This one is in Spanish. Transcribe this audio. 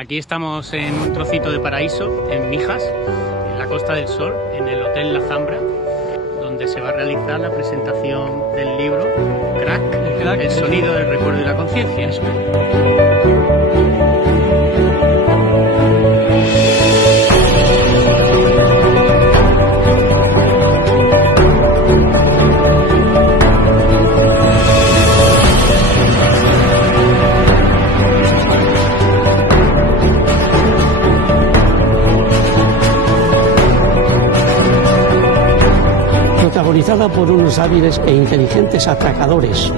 Aquí estamos en un trocito de paraíso, en Mijas, en la Costa del Sol, en el Hotel La Zambra, donde se va a realizar la presentación del libro Krac, el sonido, el recuerdo y la conciencia. Protagonizada por unos hábiles e inteligentes atracadores.